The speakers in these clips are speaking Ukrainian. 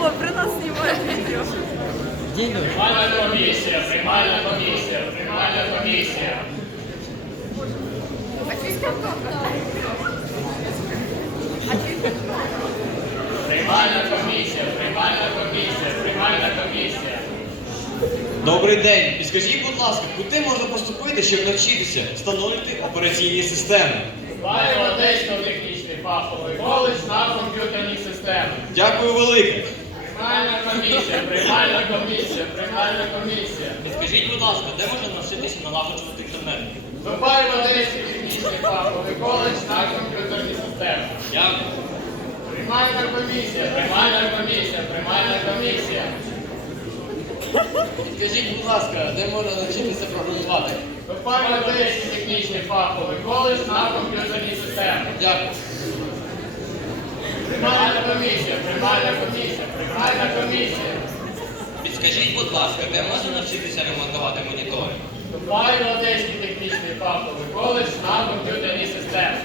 О, при нас знімають відео. Приймальна комісія, приймальна комісія, приймальна комісія. Приймальна комісія, приймальна комісія, приймальна комісія. Добрий день. Підскажіть, будь ласка, куди можна поступити, щоб навчитися встановлювати операційні системи? Славі Одеський технічний фаховий коледж на комп'ютерні системи. Дякую велике. Приймальна комісія, приймальна комісія, приймальна комісія. Підскажіть, будь ласка, де можна навчитися налагоджувати інтернет? Дубай Одеський технічний фаховий коледж на комп'ютерні системи. Дякую. Приймальна комісія, приймальна комісія, приймальна комісія. Підскажіть, будь ласка, де можна навчитися програмувати? Дубай Одеський технічний фаховий коледж на комп'ютерні системи. Дякую. Приймальна комісія, приймальна комісія, приймальна комісія. Підскажіть, будь ласка, де можна навчитися ремонтувати монітори? Вступай Одеський технічний фаховий коледж на комп'ютерній системі.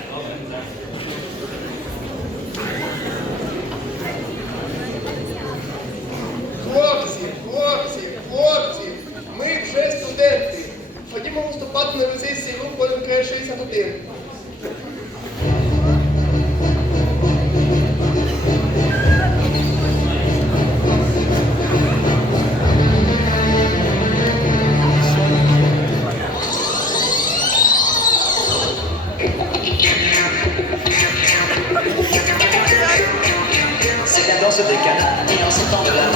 Хлопці, хлопці, хлопці, ми вже студенти. Ходімо виступати на рецесії руку МК-61. Des canards et en s'étend de la